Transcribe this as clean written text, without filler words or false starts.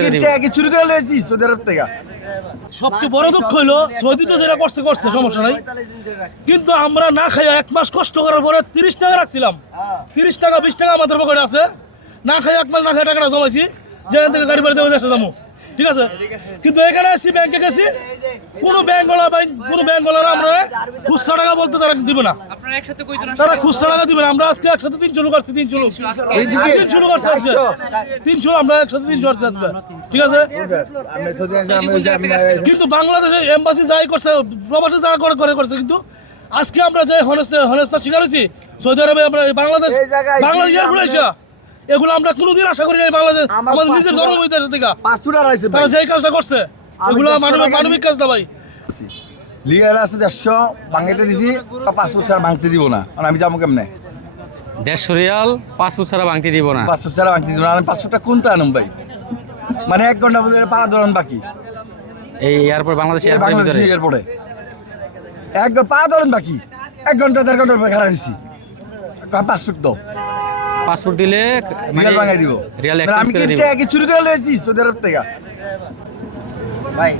করে দিব। কি চুরি করে লয়েছি সৌদি আরব থেকে। সবচেয়ে বড় দুঃখ হইলো সৌদি তো যেটা করছে করছে সমস্যা নাই, কিন্তু আমরা না খাইয়া 1 মাস কষ্ট করার পরে 30 টাকা রাখছিলাম, 30 টাকা 20 টাকা আমাদের পকেটে আছে, না খাই 1 মাস না খাই টাকাটা জমাইছি, যেখান থেকে গাড়ি বাড়ি দেবো দেশে যাবো, ঠিক আছে। কিন্তু এখানে আসছি, ব্যাংকে গেছি, কোনো ব্যাংকওয়ালা আমরা খুচরা টাকা বলতে তারা দিবে না, তারা খুচরা টাকা দিবে না। আমরা আজকে একসাথে 300 লোক আসছি, 300 লোক আসছে আজকে, 300 আমরা একসাথে 300 আসছি আজকে, ঠিক আছে। কিন্তু বাংলাদেশে এম্বাসি যাই করছে, প্রবাসী যারা করছে, কিন্তু আজকে আমরা যে হনেস্তা শিকার হয়েছি সৌদি আরবে, আমরা বাংলাদেশ এয়ারপোর্ট এগুলো আমরা কোনোদিন আশা করি নাই। বাংলাদেশ আমাদের নিজের জন্মভূমি দেশের থেকে তারা যেই কাজটা করছে এগুলো মানবিক কাজ না ভাই। লিগাল আছে 150 ভাঙতে দিছি, 500 ছাড়া ভাঙতে দিব না, আর আমি যাবো কেমনে? 150 রিয়াল পাসপোর্ট ছাড়া ভাঙতে দিব না। 500 ছাড়া ভাঙতে দিব না, আমি 500টা কোনটা আনুম ভাই? মানে 1 ঘন্টা বলে পা ধরন বাকি এই এয়ারপোর্ট বাংলাদেশ বাংলাদেশ এয়ারপোর্টে পা ধরন বাকি 1 ঘন্টা 1.5 ঘন্টা খারাপ হয়েছি। পাসপোর্ট দাও, পাসপোর্ট দিলে রিয়াল ভাঙাই দিব। রিয়াল আমি এক্সচেঞ্জ করে দিব। কি চুরি করে লয়েছি সৌদি আরব থেকে ভাই।